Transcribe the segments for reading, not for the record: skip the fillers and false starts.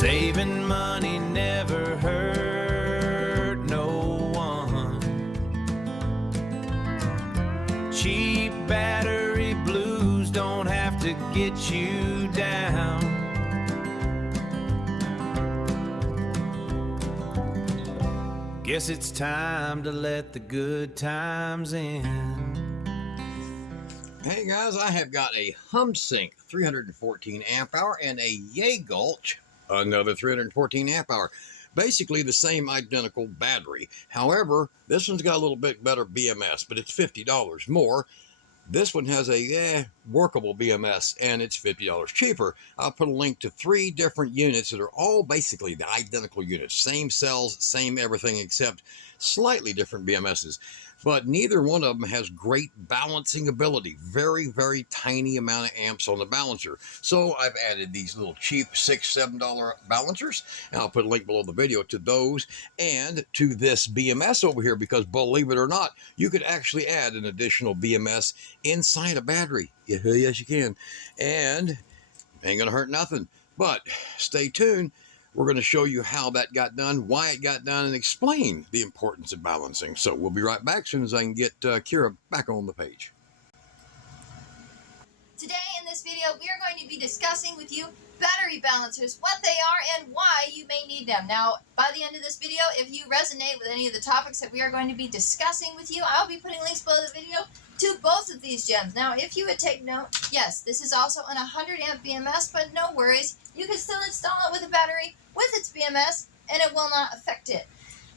Saving money never hurt no one. Cheap battery blues don't have to get you down. Guess it's time to let the good times in. Hey guys, I have got a HumSync 314 amp hour and a Yay Gulch, another 314 amp hour. Basically the same identical battery. However, this one's got a little bit better BMS, but it's $50 more. This one has a workable BMS, and it's $50 cheaper. I'll put a link to 3 different units that are all basically the identical units. Same cells, same everything, except slightly different BMSs. But neither one of them has great balancing ability. Very, very tiny amount of amps on the balancer. So I've added these little cheap $6, $7 balancers. And I'll put a link below the video to those and to this BMS over here, because believe it or not, you could actually add an additional BMS inside a battery. Yes, you can. And ain't gonna hurt nothing. But stay tuned. We're going to show you how that got done, why it got done, and explain the importance of balancing. So we'll be right back as soon as I can get Kira back on the page. Today in this video, we are going to be discussing with you battery balancers, what they are and why you may need them. Now, by the end of this video, if you resonate with any of the topics that we are going to be discussing with you, I'll be putting links below the video to both of these gems. Now, if you would take note, yes, this is also an 100 amp BMS, but no worries. You can still install it with a battery with its BMS, and it will not affect it.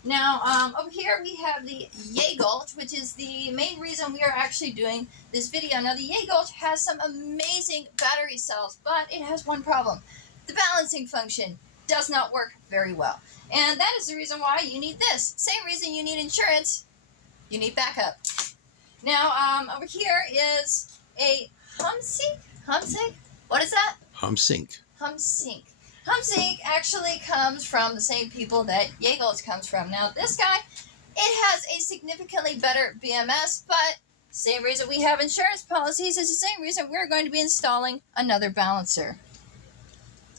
Now, over here we have the Yay Gulch, which is the main reason we are actually doing this video. Now, the Yay Gulch has some amazing battery cells, but it has one problem. The balancing function does not work very well. And that is the reason why you need this. Same reason you need insurance, you need backup. Now, over here is a HumSync? HumSync? What is that? HumSync. HumSync. HumSync actually comes from the same people that Yay Gulch comes from. Now, this guy, it has a significantly better BMS, but same reason we have insurance policies is the same reason we're going to be installing another balancer.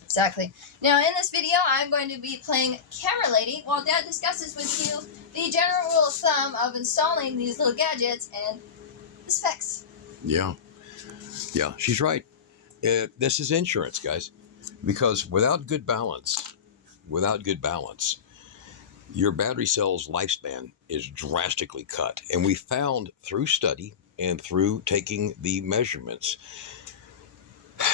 Exactly. Now, in this video, I'm going to be playing Camera Lady while Dad discusses with you the general rule of thumb of installing these little gadgets and the specs. Yeah, she's right. This is insurance, guys, because without good balance, your battery cell's lifespan is drastically cut. And we found through study and through taking the measurements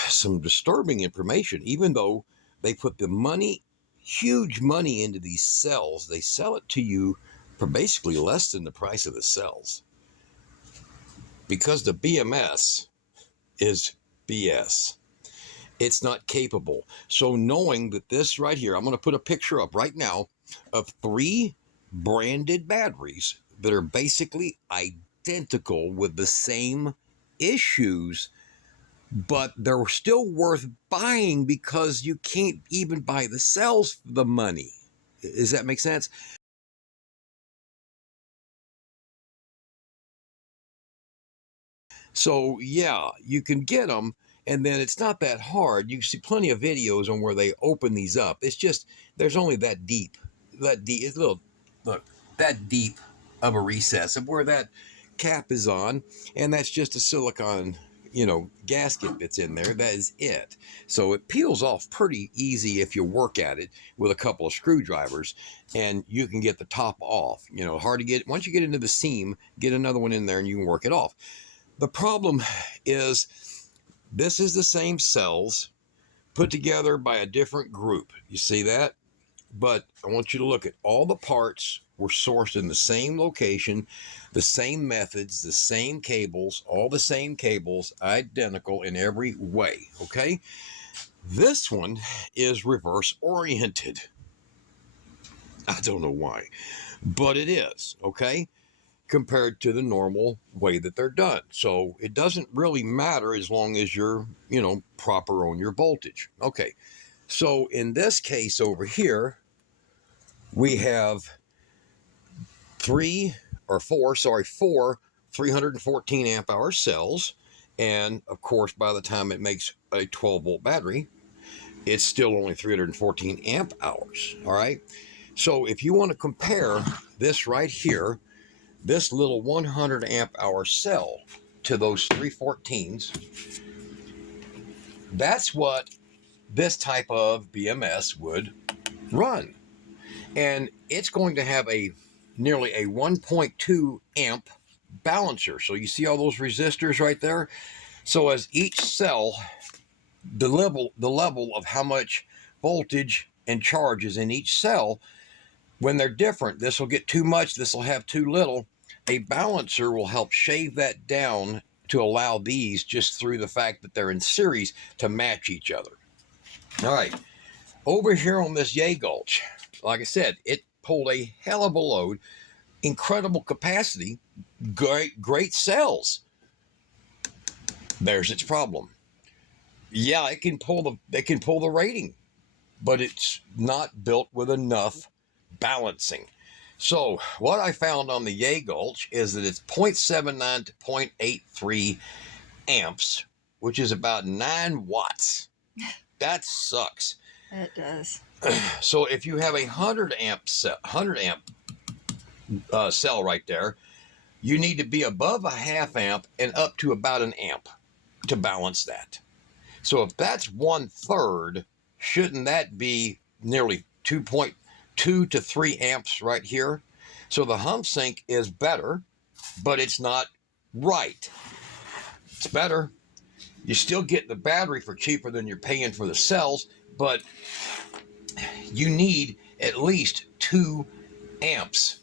some disturbing information. Even though they put the money, huge money, into these cells, they sell it to you for basically less than the price of the cells, because the BMS is BS. It's not capable. So knowing that this right here, I'm going to put a picture up right now of 3 branded batteries that are basically identical with the same issues, but they're still worth buying because you can't even buy the cells for the money. Does that make sense? So yeah, you can get them, and then it's not that hard. You see plenty of videos on where they open these up. It's just, there's only that deep, it's a little, look, that deep of a recess of where that cap is on, and that's just a silicone, gasket that's in there. That is it. So it peels off pretty easy if you work at it with a couple of screwdrivers, and you can get the top off. Hard to get. Once you get into the seam, get another one in there and you can work it off. The problem is, this is the same cells put together by a different group. You see that? But I want you to look at all the parts were sourced in the same location, the same methods, the same cables, all the same cables, identical in every way, okay? This one is reverse oriented. I don't know why, but it is, okay? Compared to the normal way that they're done. So it doesn't really matter as long as you're, proper on your voltage. Okay, so in this case over here, we have 4 314 amp hour cells. And of course, by the time it makes a 12 volt battery, it's still only 314 amp hours. All right. So if you want to compare this right here, this little 100 amp hour cell to those 314s, that's what this type of BMS would run. And it's going to have a nearly a 1.2 amp balancer. So you see all those resistors right there? So as each cell, the level of how much voltage and charge is in each cell, when they're different, this will get too much, this will have too little. A balancer will help shave that down to allow these, just through the fact that they're in series, to match each other. All right, over here on this Yay Gulch, like I said, it pulled a hell of a load, incredible capacity, great cells. There's its problem. Yeah, it can pull the rating, but it's not built with enough balancing. So what I found on the Yay Gulch is that it's 0.79 to 0.83 amps, which is about 9 watts. That sucks. It does. So if you have a 100 amp cell right there, you need to be above a half amp and up to about an amp to balance that. So if that's 1/3, shouldn't that be nearly 2.2 to 3 amps right here? So the hump sync is better, but it's not right. It's better. You still get the battery for cheaper than you're paying for the cells, but you need at least 2 amps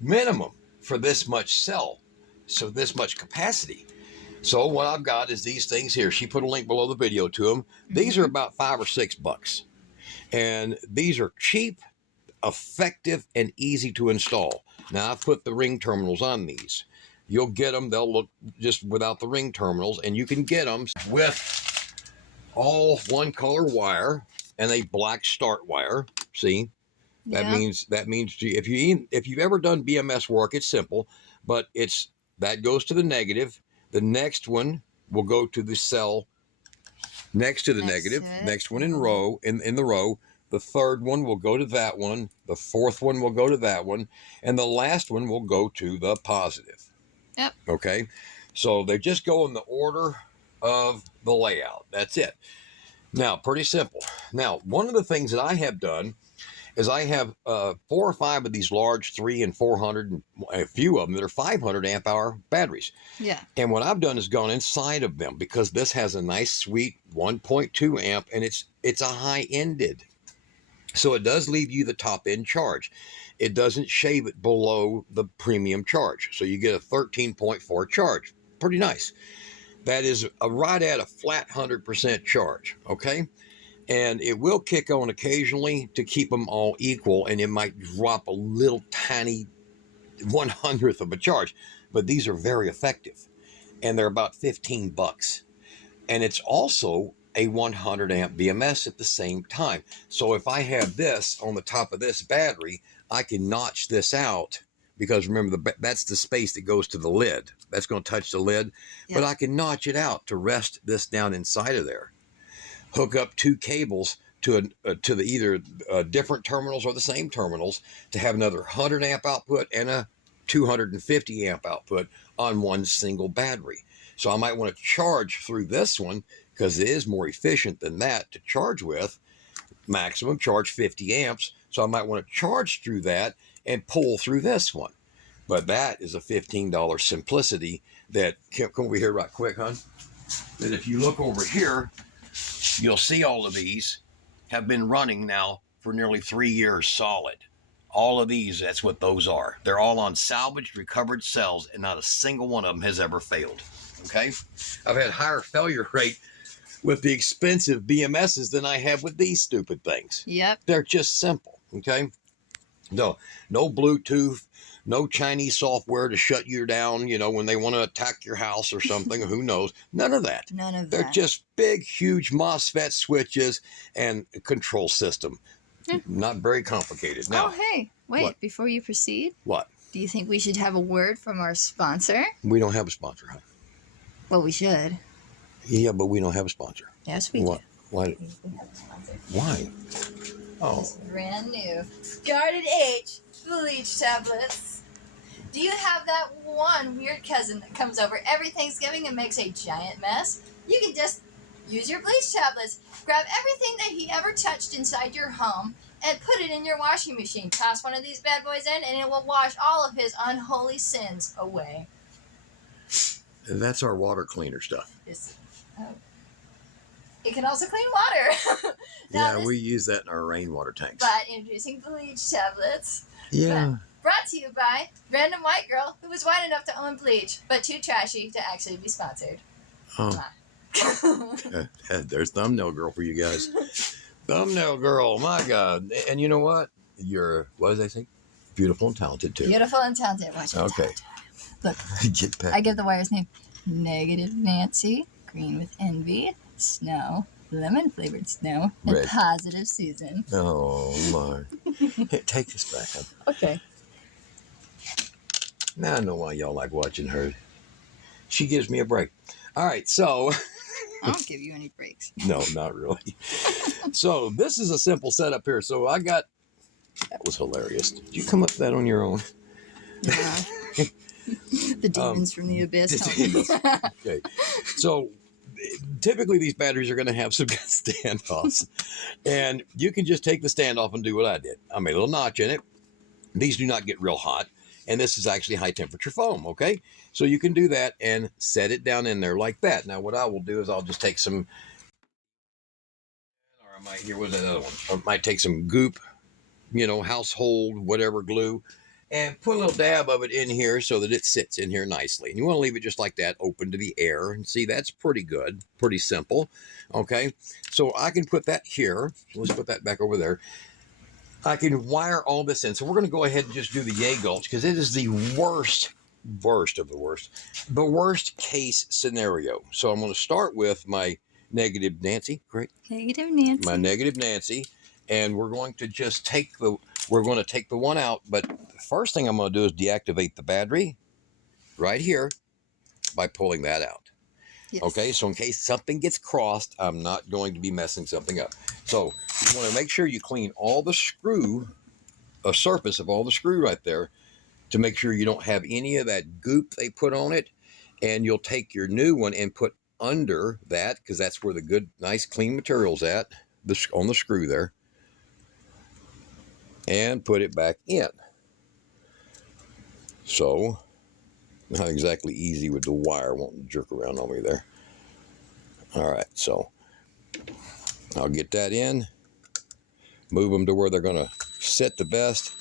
minimum for this much cell, so this much capacity. So what I've got is these things here. She put a link below the video to them. These are about $5 or $6. And these are cheap, effective, and easy to install. Now I've put the ring terminals on these. You'll get them, they'll look just without the ring terminals, and you can get them with all one color wire and a black start wire. See? That means if you've ever done BMS work, it's simple, but that goes to the negative. The next one will go to the cell next to the negative. Next one in the row. The third one will go to that one. The fourth one will go to that one. And the last one will go to the positive. Yep. Okay. So they just go in the order of the layout. That's it. Now, pretty simple. Now, one of the things that I have done is I have 4 or 5 of these large 300 and 400, and a few of them that are 500 amp hour batteries. Yeah. And what I've done is gone inside of them, because this has a nice sweet 1.2 amp, and it's a high-ended. So it does leave you the top end charge. It doesn't shave it below the premium charge. So you get a 13.4 charge. Pretty nice. That is right at a flat 100% charge. Okay. And it will kick on occasionally to keep them all equal, and it might drop a little tiny 1/100th of a charge, but these are very effective, and they're about $15. And it's also a 100 amp BMS at the same time. So if I have this on the top of this battery, I can notch this out, because remember, that's the space that goes to the lid. That's going to touch the lid, but I can notch it out to rest this down inside of there. Hook up 2 cables to the either different terminals or the same terminals to have another 100 amp output and a 250 amp output on one single battery. So I might want to charge through this one, because it is more efficient than that to charge with. Maximum charge 50 amps. So I might want to charge through that and pull through this one. But that is a $15 simplicity that, come over here right quick, hon. That if you look over here, you'll see all of these have been running now for nearly 3 years solid. All of these, that's what those are. They're all on salvaged, recovered cells, and not a single one of them has ever failed. Okay? I've had higher failure rate with the expensive BMSs than I have with these stupid things. Yep. They're just simple. Okay? No Bluetooth, no Chinese software to shut you down, when they want to attack your house or something, who knows. None of that. None of that. They're just big, huge MOSFET switches and a control system. Not very complicated. Now, oh, hey, wait, what? Before you proceed. What? Do you think we should have a word from our sponsor? We don't have a sponsor, huh? Well, we should. Yeah, but we don't have a sponsor. Yes, we do. Why? We have a sponsor. Why? Oh. It's brand new. Garden H bleach tablets. Do you have that one weird cousin that comes over every Thanksgiving and makes a giant mess? You can just use your bleach tablets. Grab everything that he ever touched inside your home and put it in your washing machine. Toss one of these bad boys in and it will wash all of his unholy sins away. And that's our water cleaner stuff. It can also clean water. Yeah, we use that in our rainwater tanks. But introducing bleach tablets. Yeah. Brought to you by random white girl who was white enough to own bleach, but too trashy to actually be sponsored. Oh. There's thumbnail girl for you guys. Thumbnail girl, my God. And you know what? You're, what did I say? Beautiful and talented too. Beautiful and talented. Watch it. Okay. Look, Get back. I give the wire's name. Negative Nancy, green with envy, snow, lemon flavored snow, and Red. positive Susan. Oh, Lord. Hey, take this back up. Okay. Now I know why y'all like watching her. She gives me a break. All right, so. I don't give you any breaks. No, not really. So this is a simple setup here. So I got, that was hilarious. Did you come up with that on your own? Yeah. The demons from the abyss. Okay. So typically these batteries are going to have some standoffs. And you can just take the standoff and do what I did. I made a little notch in it. These do not get real hot. And this is actually high temperature foam, okay? So you can do that and set it down in there like that. Now what I will do is I'll just take some, or I might, here was another one. I might take some goop, you know, household, whatever glue, and put a little dab of it in here so that it sits in here nicely. And you want to leave it just like that, open to the air. And see, that's pretty good, pretty simple, okay? So I can put that here. Let's put that back over there. I can wire all this in. So we're going to go ahead and just do the yay gulch because it is the worst of the worst. The worst case scenario. So I'm going to start with my negative Nancy. Great. Negative Nancy. My negative Nancy. And we're going to just take the one out. But the first thing I'm going to do is deactivate the battery right here by pulling that out. Yes. Okay, so in case something gets crossed, I'm not going to be messing something up. So you want to make sure you clean all the screw, a surface of all the screw right there to make sure you don't have any of that goop they put on it. And you'll take your new one and put under that because that's where the good, nice, clean material's at, on the screw there. And put it back in. So, not exactly easy with the wire, won't jerk around on me there. All right, so I'll get that in, move them to where they're going to sit the best.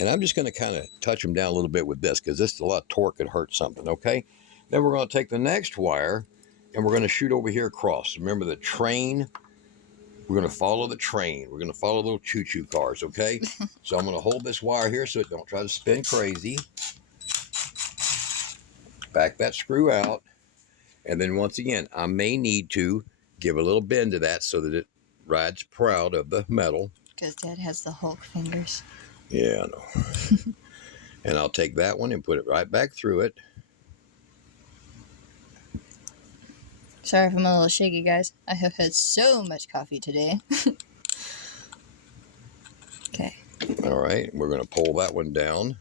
And I'm just going to kind of touch them down a little bit with this because this is a lot of torque could hurt something, okay? Then we're going to take the next wire and we're going to shoot over here across. Remember the train? We're going to follow the train. We're going to follow little choo-choo cars, okay? So I'm going to hold this wire here so it don't try to spin crazy. Back that screw out. And then once again, I may need to give a little bend to that so that it rides proud of the metal. Because Dad has the Hulk fingers. Yeah, I know. And I'll take that one and put it right back through it. Sorry if I'm a little shaky, guys. I have had so much coffee today. Okay. All right, we're going to pull that one down.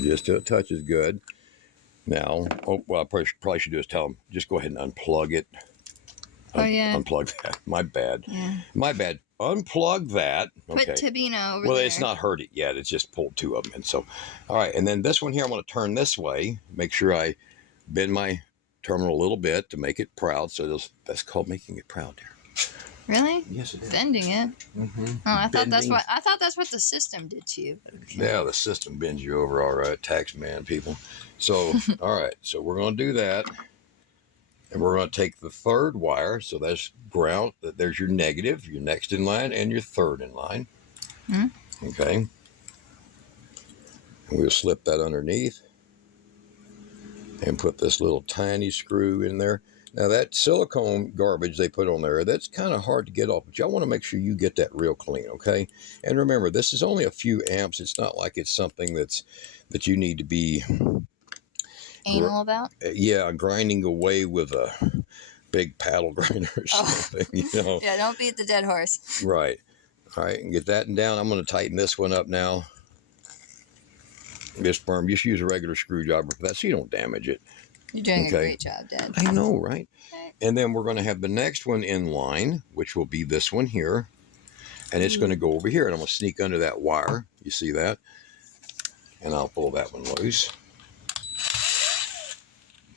Just till it touches good. Now, what I probably should do is tell them, just go ahead and unplug it. Oh, yeah. Unplug that. My bad. Yeah. My bad. Unplug that. Okay. Put Tabina over well, there. it's not hurt it yet. It's just pulled two of them in. So, all right. And then this one here, I'm going to turn this way. Make sure I bend my terminal a little bit to make it proud. So that's called making it proud here. Really? Yes, it is. Bending it. Mm-hmm. Oh, I thought that's what the system did to you. Okay. Yeah, the system bends you over. All right, tax man people. So, all right. So we're going to do that. And we're going to take the third wire. So that's ground. There's your negative, your next in line, and your third in line. Mm-hmm. Okay. And we'll slip that underneath. And put this little tiny screw in there. Now that silicone garbage they put on there, that's kind of hard to get off. But y'all want to make sure you get that real clean, okay? And remember, this is only a few amps. It's not like it's something that you need to be... anal about? Yeah, grinding away with a big paddle grinder or something, you know. Yeah, don't beat the dead horse. Right. All right, and get that down. I'm going to tighten this one up now. Just firm. Just use a regular screwdriver for that so you don't damage it. You're doing a great job, Dad. I know, right? Okay. And then we're going to have the next one in line, which will be this one here. And it's going to go over here. And I'm going to sneak under that wire. You see that? And I'll pull that one loose.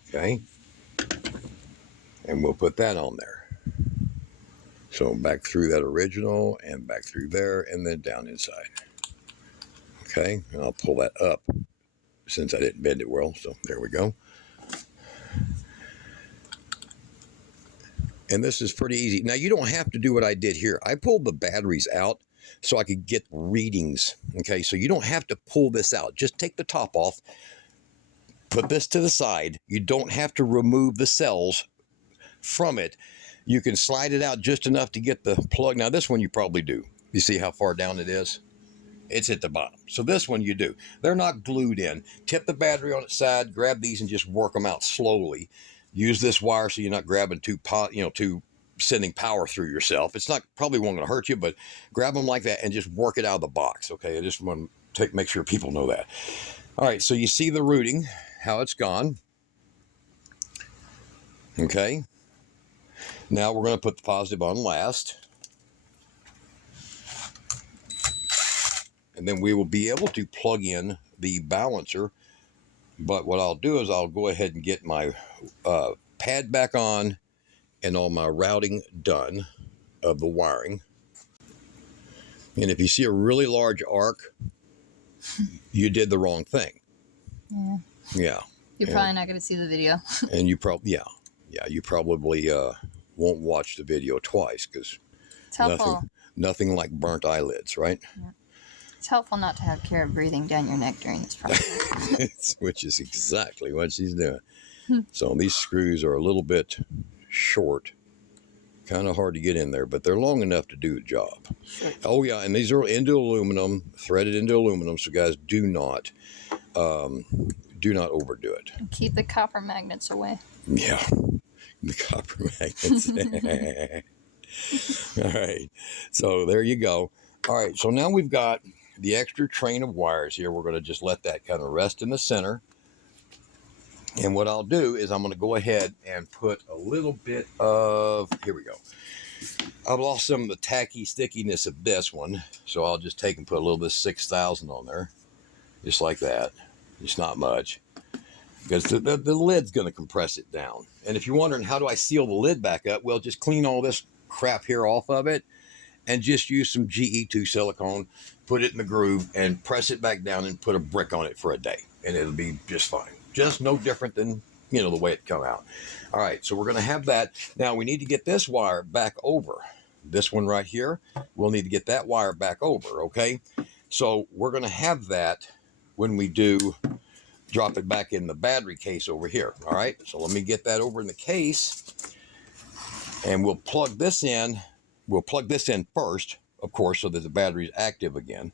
Okay. And we'll put that on there. So back through that original and back through there and then down inside. Okay. And I'll pull that up since I didn't bend it well. So there we go. And this is pretty easy. Now, you don't have to do what I did here. I pulled the batteries out so I could get readings. Okay, so you don't have to pull this out. Just take the top off. Put this to the side. You don't have to remove the cells from it. You can slide it out just enough to get the plug. Now, this one you probably do. You see how far down it is? It's at the bottom. So this one you do. They're not glued in. Tip the battery on its side. Grab these and just work them out slowly. Use this wire so you're not grabbing too sending power through yourself. It's not probably won't going to hurt you, but grab them like that and just work it out of the box. Okay, I just want to make sure people know that. All right, so you see the routing, how it's gone. Okay. Now we're going to put the positive on last. And then we will be able to plug in the balancer. But what I'll do is I'll go ahead and get my pad back on and all my routing done of the wiring. And if you see a really large arc, you did the wrong thing. Yeah. Yeah. You're probably not going to see the video. And you probably, you probably won't watch the video twice because nothing like burnt eyelids, right? Yeah. It's helpful not to have Kara breathing down your neck during this process. Which is exactly what she's doing. So these screws are a little bit short, kind of hard to get in there, but they're long enough to do the job. Sure. Oh yeah, and these are into aluminum, threaded into aluminum, so guys, do not overdo it. And keep the copper magnets away. Yeah, the copper magnets. All right, so there you go. All right, so now we've got the extra train of wires here. We're going to just let that kind of rest in the center. And what I'll do is I'm going to go ahead and put a little bit of, here we go. I've lost some of the tacky stickiness of this one. So I'll just take and put a little bit of 6,000 on there. Just like that. Just not much. Because the lid's going to compress it down. And if you're wondering, how do I seal the lid back up? Well, just clean all this crap here off of it. And just use some GE2 silicone, put it in the groove, and press it back down and put a brick on it for a day. And it'll be just fine. Just no different than, the way it come out. All right, so we're going to have that. Now, we need to get this wire back over. This one right here, we'll need to get that wire back over, okay? So we're going to have that when we do drop it back in the battery case over here, all right? So let me get that over in the case, and we'll plug this in. We'll plug this in first, of course, so that the battery is active again.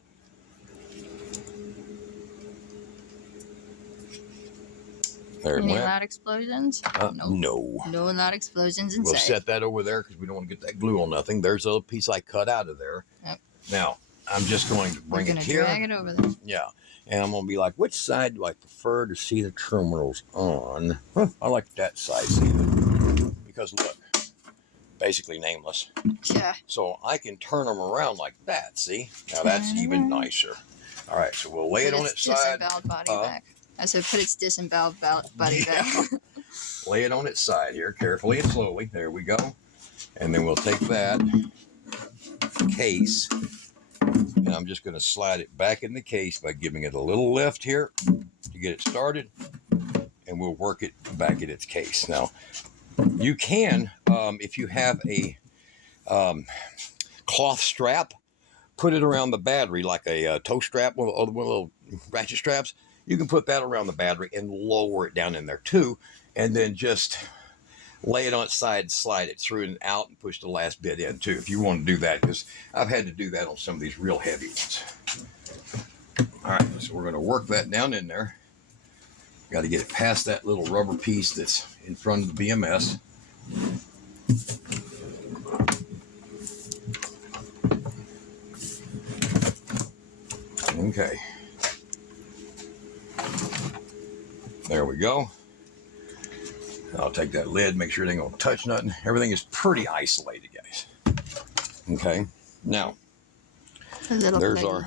There it Any went. loud explosions? No. No loud explosions inside. We'll set that over there because we don't want to get that glue on nothing. There's a little piece I cut out of there. Yep. Now, I'm just going to bring it here. Drag it over there. Yeah. And I'm going to be like, which side do I prefer to see the terminals on? I like that side, see? Because look. Basically nameless. Yeah. So I can turn them around like that, see? Now that's even nicer. All right, so we'll lay it on its side. Disemboweled body back. I said put its disemboweled body back. Lay it on its side here, carefully and slowly. There we go. And then we'll take that case, and I'm just going to slide it back in the case by giving it a little lift here to get it started, and we'll work it back in its case. Now, you can, if you have a cloth strap, put it around the battery like a tow strap, one of the little ratchet straps. You can put that around the battery and lower it down in there too, and then just lay it on its side, slide it through and out, and push the last bit in too, if you want to do that, because I've had to do that on some of these real heavy ones. All right, so we're going to work that down in there. Got to get it past that little rubber piece that's in front of the BMS. Okay. There we go. I'll take that lid, make sure it ain't gonna touch nothing. Everything is pretty isolated, guys. Okay. Now, there's our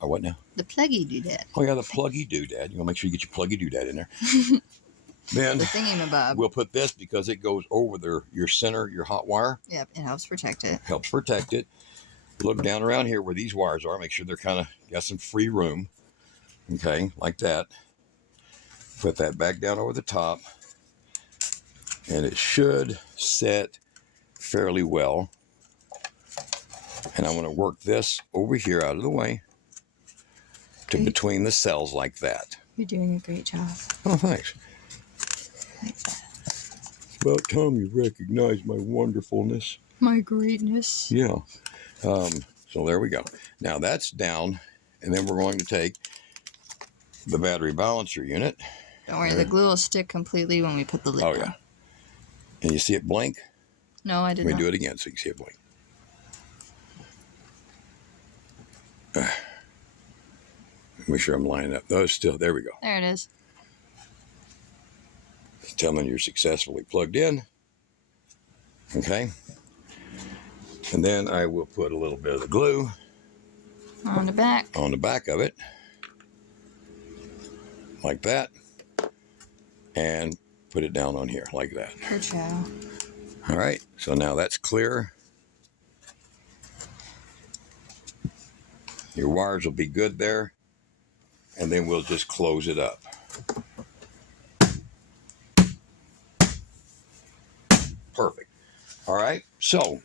what now? The pluggy doodad. Oh yeah, the pluggy doodad. You wanna make sure you get your pluggy doodad in there. Then the thingy-mabob. We'll put this because it goes over your center, your hot wire. Yep, it helps protect it. Helps protect it. Look down around here where these wires are. Make sure they're kind of got some free room. Okay, like that. Put that back down over the top. And it should set fairly well. And I'm going to work this over here out of the way to between the cells like that. You're doing a great job. Oh, thanks. Like that. It's about time you recognize my wonderfulness. My greatness. Yeah. So there we go. Now that's down. And then we're going to take the battery balancer unit. Don't worry, the glue will stick completely when we put the lid on. Oh, yeah. And you see it blink? No, I did Let not. me do it again so you can see it blink. Make sure I'm lining up. Those still, there we go. There it is. Tell me you're successfully plugged in. Okay. And then I will put a little bit of the glue On the back. on the back of it. Like that. And put it down on here like that. Ka-chow. All right. So now that's clear. Your wires will be good there. And then we'll just close it up. Perfect. All right. So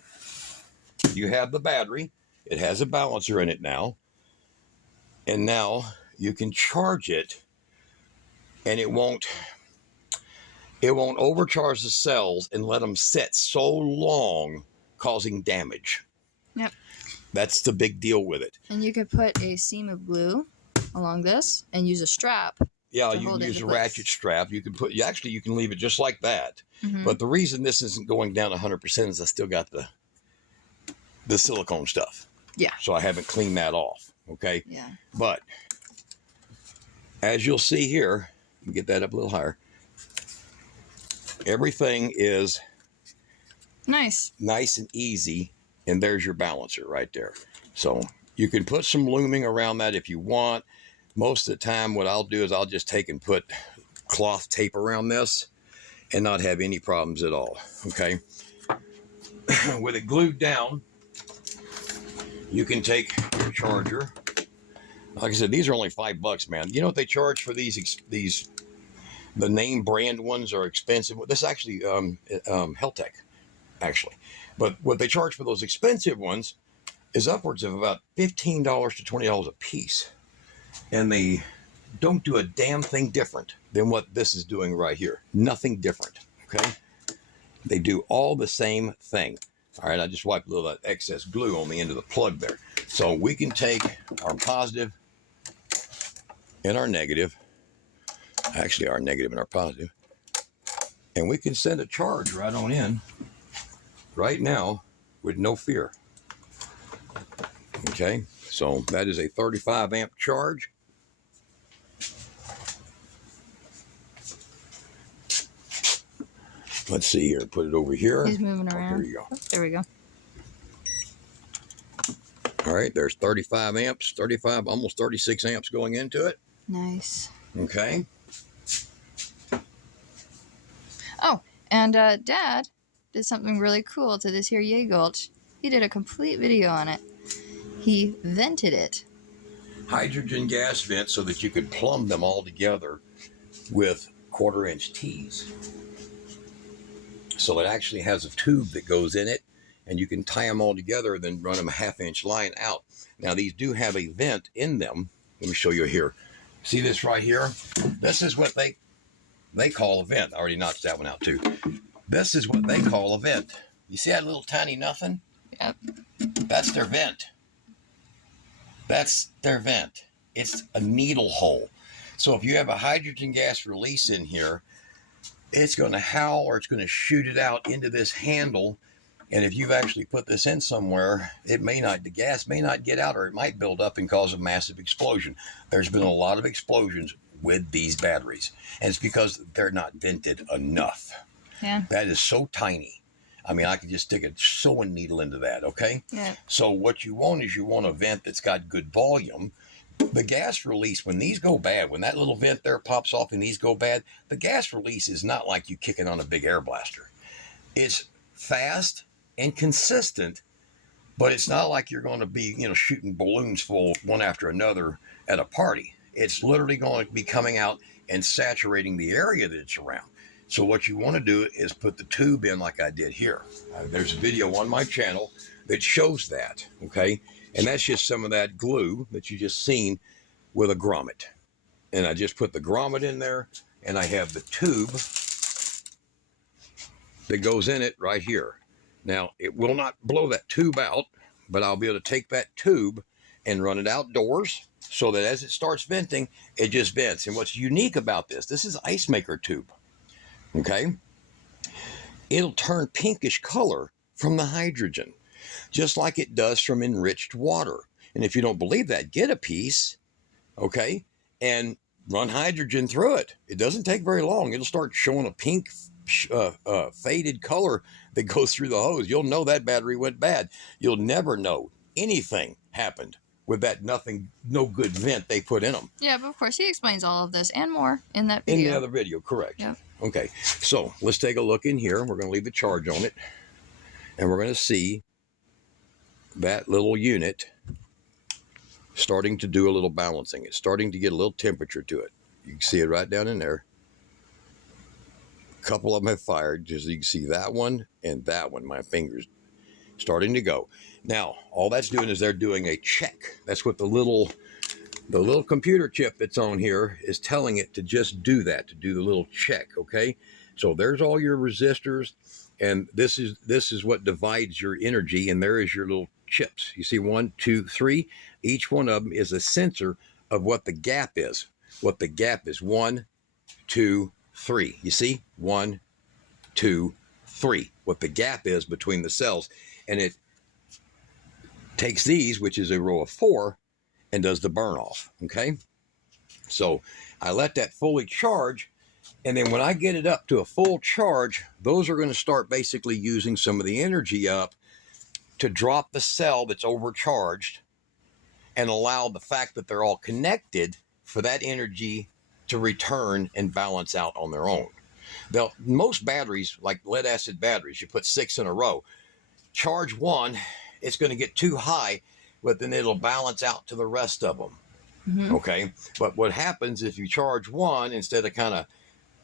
you have the battery. It has a balancer in it now. And now you can charge it and it won't overcharge the cells and let them sit so long, causing damage. Yep. That's the big deal with it. And you could put a seam of glue along this and use a strap. Yeah, you can use a ratchet strap. You can you can leave it just like that. Mm-hmm. But the reason this isn't going down 100% is I still got the silicone stuff. Yeah. So I haven't cleaned that off. Okay. Yeah. But as you'll see here, get that up a little higher. Everything is nice and easy. And there's your balancer right there. So you can put some looming around that if you want. Most of the time, what I'll do is I'll just take and put cloth tape around this and not have any problems at all. Okay. With it glued down, you can take your charger. Like I said, these are only $5, man. You know what they charge for these? The name brand ones are expensive. This is actually Heltec, actually. But what they charge for those expensive ones is upwards of about $15 to $20 a piece. And they don't do a damn thing different than what this is doing right here. Nothing different, okay? They do all the same thing. All right, I just wiped a little of that excess glue on the end of the plug there. So we can take our positive and our negative, actually our negative and our positive, and we can send a charge right on in right now with no fear. Okay, so that is a 35 amp charge. Let's see here, put it over here. He's moving around. Oh, there you go. Oh, there we go. All right, there's 35 amps, 35, almost 36 amps going into it. Nice. Okay. Oh, and Dad did something really cool to this here Yay Gulch. He did a complete video on it. He vented it. Hydrogen gas vents so that you could plumb them all together with 1/4-inch T's. So it actually has a tube that goes in it, and you can tie them all together and then run them a 1/2-inch line out. Now these do have a vent in them. Let me show you here. See this right here? This is what they call a vent. I already knocked that one out too. This is what they call a vent. You see that little tiny nothing? Yep. That's their vent. That's their vent. It's a needle hole. So if you have a hydrogen gas release in here, it's going to howl or it's going to shoot it out into this handle. And if you've actually put this in somewhere, the gas may not get out, or it might build up and cause a massive explosion. There's been a lot of explosions with these batteries, and it's because they're not vented enough. Yeah. That is so tiny. I mean, I could just stick a sewing needle into that, okay? Yeah. So what you want is you want a vent that's got good volume. The gas release, when these go bad, when that little vent there pops off and these go bad, the gas release is not like you kicking on a big air blaster. It's fast and consistent, but it's not like you're going to be, shooting balloons full one after another at a party. It's literally going to be coming out and saturating the area that it's around. So what you want to do is put the tube in like I did here. There's a video on my channel that shows that, okay? And that's just some of that glue that you just seen with a grommet. And I just put the grommet in there, and I have the tube that goes in it right here. Now, it will not blow that tube out, but I'll be able to take that tube and run it outdoors so that as it starts venting, it just vents. And what's unique about this is ice maker tube, okay? It'll turn pinkish color from the hydrogen, just like it does from enriched water. And if you don't believe that, get a piece, okay, and run hydrogen through it. It doesn't take very long. It'll start showing a pink, faded color that goes through the hose. You'll know that battery went bad. You'll never know anything happened with that no good vent they put in them. Yeah, but of course he explains all of this and more in that video. In the other video, correct. Yeah. Okay, so let's take a look in here. We're going to leave the charge on it, and we're going to see that little unit starting to do a little balancing. It's starting to get a little temperature to it. You can see it right down in there. A couple of them have fired, just so you can see that one and that one. My fingers starting to go. Now, all that's doing is they're doing a check. That's what the little computer chip that's on here is telling it to just do that, to do the little check, okay? So there's all your resistors, and this is what divides your energy, and there is your little chips. You see 1, 2, 3. Each one of them is a sensor of what the gap is. What the gap is. 1, 2, 3. You see? 1, 2, 3. What the gap is between the cells. And it takes these, which is a row of 4, and does the burn off. Okay? So I let that fully charge, and then when I get it up to a full charge, those are going to start basically using some of the energy up to drop the cell that's overcharged and allow the fact that they're all connected for that energy to return and balance out on their own. Now, most batteries, like lead acid batteries, you put 6 in a row. Charge one, it's going to get too high, but then it'll balance out to the rest of them. Mm-hmm. Okay? But what happens if you charge one, instead of kind of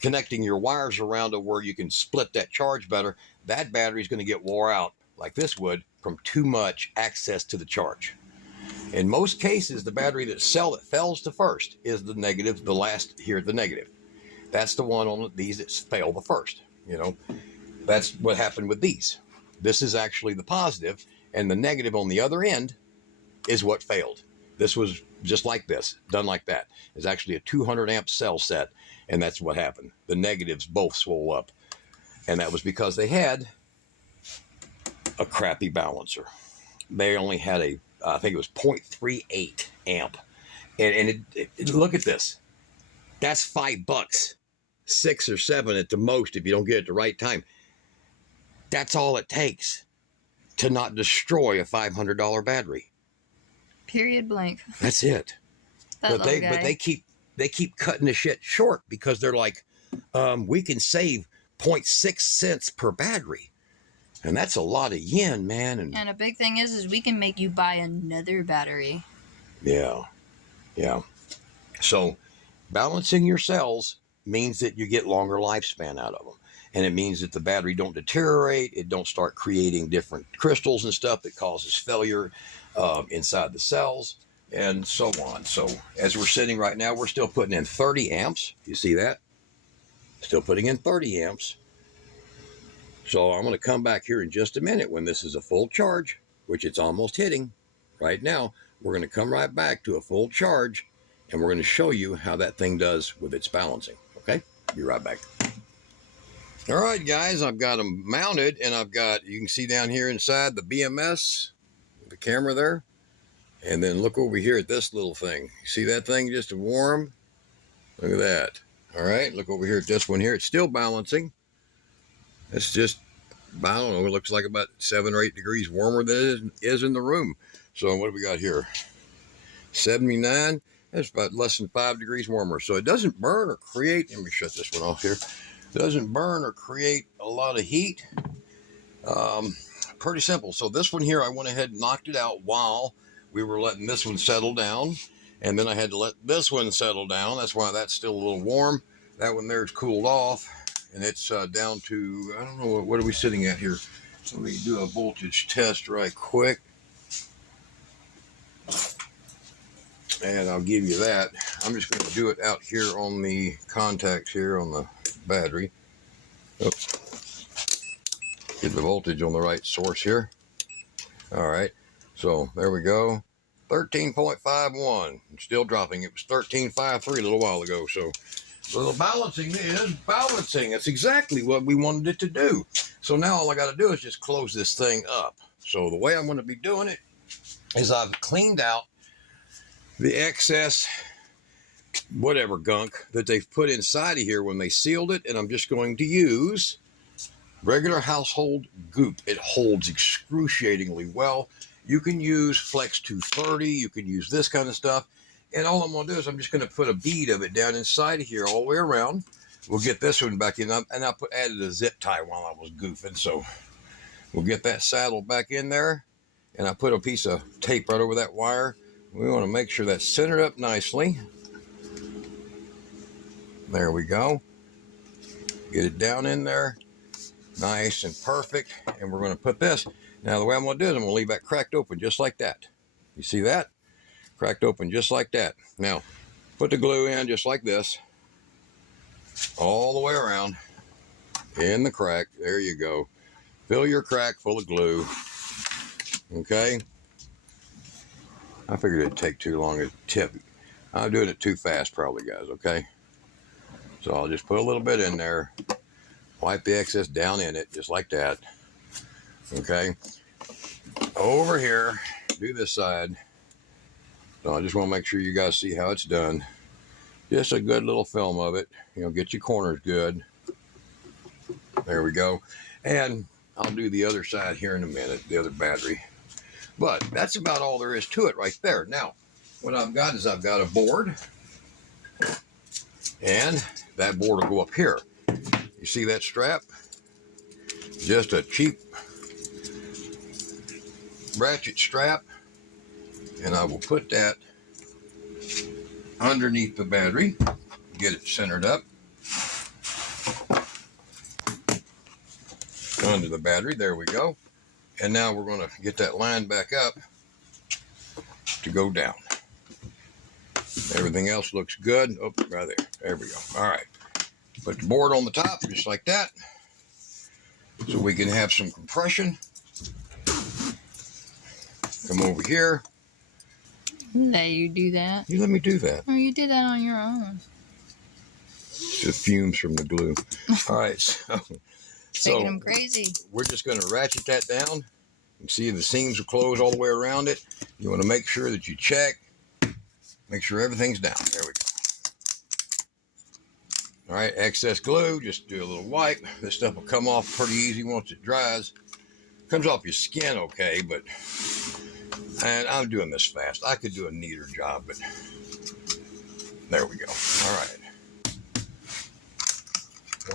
connecting your wires around to where you can split that charge better, that battery is going to get wore out like this would from too much access to the charge. In most cases, the battery that fails to first is the negative, the last here, the negative. That's the one on these that fail the first. That's what happened with these. This is actually the positive, and the negative on the other end is what failed. This was just like this, done like that. It's actually a 200 amp cell set, and that's what happened. The negatives both swole up, and that was because they had a crappy balancer. They only had I think it was 0.38 amp. And look at this. That's $5, 6 or 7 at the most if you don't get it at the right time. That's all it takes to not destroy a $500 battery. Period blank. That's it. But they keep cutting the shit short because they're like, we can save 0.6 cents per battery. And that's a lot of yen, man. And a big thing is we can make you buy another battery. Yeah. Yeah. So balancing your cells means that you get longer lifespan out of them. And it means that the battery don't deteriorate. It don't start creating different crystals and stuff that causes failure inside the cells and so on. So as we're sitting right now, we're still putting in 30 amps. You see that? Still putting in 30 amps. So I'm going to come back here in just a minute when this is a full charge, which it's almost hitting right now. We're going to come right back to a full charge, and we're going to show you how that thing does with its balancing. Okay, be right back. All right, guys, I've got them mounted, and I've got, you can see down here inside the BMS, the camera there, and then look over here at this little thing. You see that thing just warm? Look at that. All right, look over here at this one here. It's still balancing. It's just, I don't know, it looks like about 7 or 8 degrees warmer than it is in the room. So what do we got here? 79. That's about less than 5 degrees warmer. So it doesn't burn or create, let me shut this one off here. It doesn't burn or create a lot of heat. Pretty simple. So this one here, I went ahead and knocked it out while we were letting this one settle down. And then I had to let this one settle down. That's why that's still a little warm. That one there is cooled off. And it's down to, I don't know, what are we sitting at here? Let me do a voltage test right quick. And I'll give you that. I'm just going to do it out here on the contacts here on the battery. Oops. Get the voltage on the right source here. All right. So there we go. 13.51. Still dropping. It was 13.53 a little while ago. So the balancing is balancing. It's exactly what we wanted it to do. So now all I got to do is just close this thing up. So the way I'm going to be doing it is I've cleaned out the excess whatever gunk that they've put inside of here when they sealed it, and I'm just going to use regular household goop. It holds excruciatingly well. You can use Flex 230, you can use this kind of stuff, and all I'm going to do is I'm just going to put a bead of it down inside of here all the way around. We'll get this one back in, and I added a zip tie while I was goofing, so we'll get that saddle back in there, and I put a piece of tape right over that wire. We want to make sure that's centered up nicely. There we go. Get it down in there. Nice and perfect. And we're going to put this. Now the way I'm going to do it, I'm going to leave that cracked open just like that. You see that? Cracked open just like that. Now, put the glue in just like this. All the way around. In the crack. There you go. Fill your crack full of glue. Okay. I figured it'd take too long to tip. I'm doing it too fast probably, guys, okay? So I'll just put a little bit in there, wipe the excess down in it, just like that, okay? Over here, do this side. So I just want to make sure you guys see how it's done. Just a good little film of it. You know, get your corners good. There we go. And I'll do the other side here in a minute, the other battery. But that's about all there is to it right there. Now, what I've got is I've got a board. And that board will go up here. You see that strap? Just a cheap ratchet strap. And I will put that underneath the battery. Get it centered up. Under the battery. There we go. And now we're going to get that line back up to go down. Everything else looks good. Oh, right there. There we go. All right. Put the board on the top just like that so we can have some compression. Come over here. Let you do that. You let me do that. Or you did that on your own. It's the fumes from the glue. All right. Making them crazy. We're just going to ratchet that down. You can see the seams will close all the way around it. You want to make sure that you check. Make sure everything's down. There we go. All right, excess glue, just do a little wipe. This stuff will come off pretty easy once it dries. Comes off your skin okay, but, and I'm doing this fast. I could do a neater job, but there we go. All right.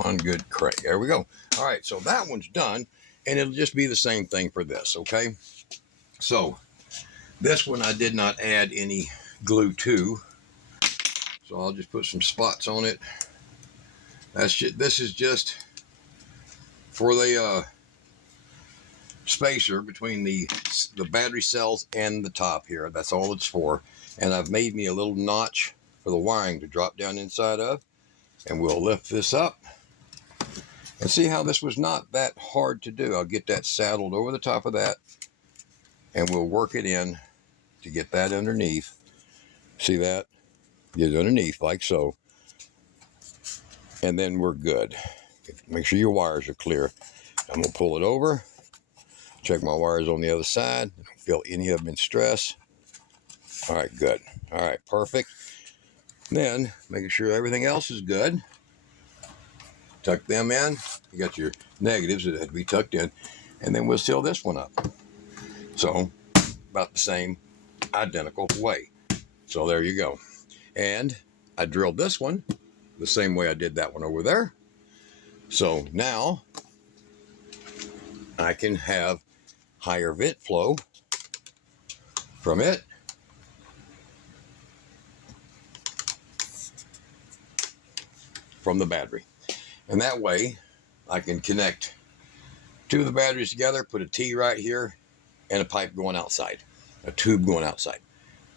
One good crank. There we go. All right, so that one's done, and it'll just be the same thing for this, okay? So this one I did not add any glue to, so I'll just put some spots on it. This is just for the spacer between the battery cells and the top here. That's all it's for. And I've made me a little notch for the wiring to drop down inside of, and we'll lift this up and see how this was not that hard to do. I'll get that saddled over the top of that, and we'll work it in to get that underneath. See that? Get it underneath like so. And then we're good. Make sure your wires are clear. I'm going to pull it over. Check my wires on the other side. I don't feel any of them in stress. All right, good. All right, perfect. Then, making sure everything else is good. Tuck them in. You got your negatives that have to be tucked in. And then we'll seal this one up. So, about the same identical way. So there you go. And I drilled this one the same way I did that one over there. So now I can have higher vent flow from it. From the battery. And that way I can connect two of the batteries together, put a T right here, and a pipe going outside, a tube going outside,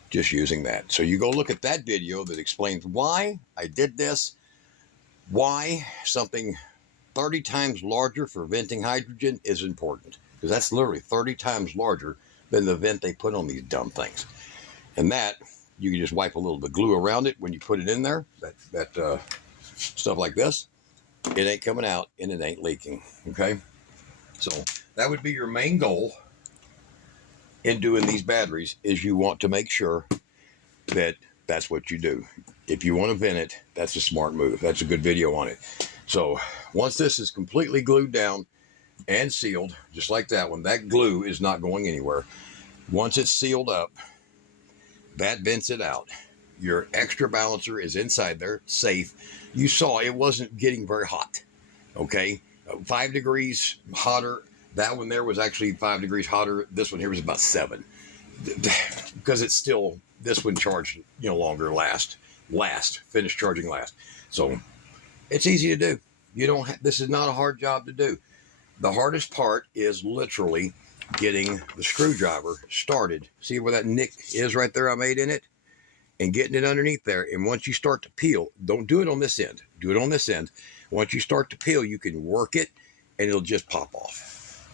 just using that. So you go look at that video that explains why I did this, why something 30 times larger for venting hydrogen is important, because that's literally 30 times larger than the vent they put on these dumb things. And that, you can just wipe a little bit of glue around it when you put it in there, that stuff like this, it ain't coming out and it ain't leaking, okay? So that would be your main goal in doing these batteries, is you want to make sure that that's what you do. If you want to vent it, that's a smart move. That's a good video on it. So once this is completely glued down and sealed, just like that one, that glue is not going anywhere. Once it's sealed up, that vents it out. Your extra balancer is inside there, safe. You saw it wasn't getting very hot, okay? 5 degrees hotter. That one there was actually 5 degrees hotter. This one here was about 7. Because it's still, this one charged, longer, finished charging last. So it's easy to do. You don't this is not a hard job to do. The hardest part is literally getting the screwdriver started. See where that nick is right there I made in it? And getting it underneath there. And once you start to peel, don't do it on this end. Do it on this end. Once you start to peel, you can work it and it'll just pop off.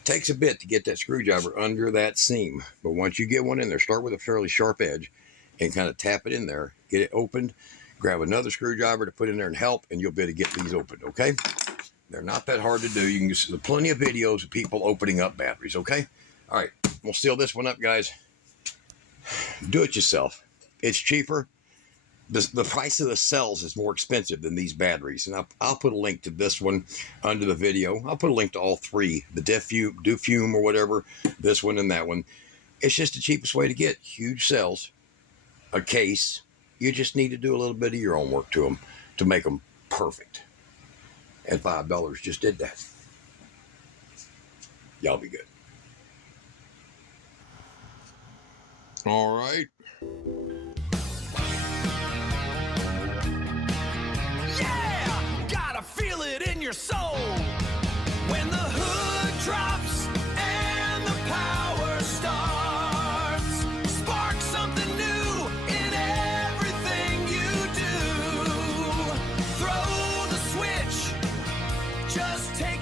It takes a bit to get that screwdriver under that seam. But once you get one in there, start with a fairly sharp edge and kind of tap it in there. Get it opened. Grab another screwdriver to put in there and help, and you'll be able to get these opened, okay? They're not that hard to do. You can see plenty of videos of people opening up batteries, okay? All right, we'll seal this one up, guys. Do it yourself. It's cheaper. The price of the cells is more expensive than these batteries. And I'll put a link to this one under the video. I'll put a link to all three. The DeFume or whatever. This one and that one. It's just the cheapest way to get huge cells. A case. You just need to do a little bit of your own work to them to make them perfect. And $5 just did that. Y'all be good. All right. Yeah, gotta feel it in your soul when the hood drops and the power starts. Spark something new in everything you do. Throw the switch, just take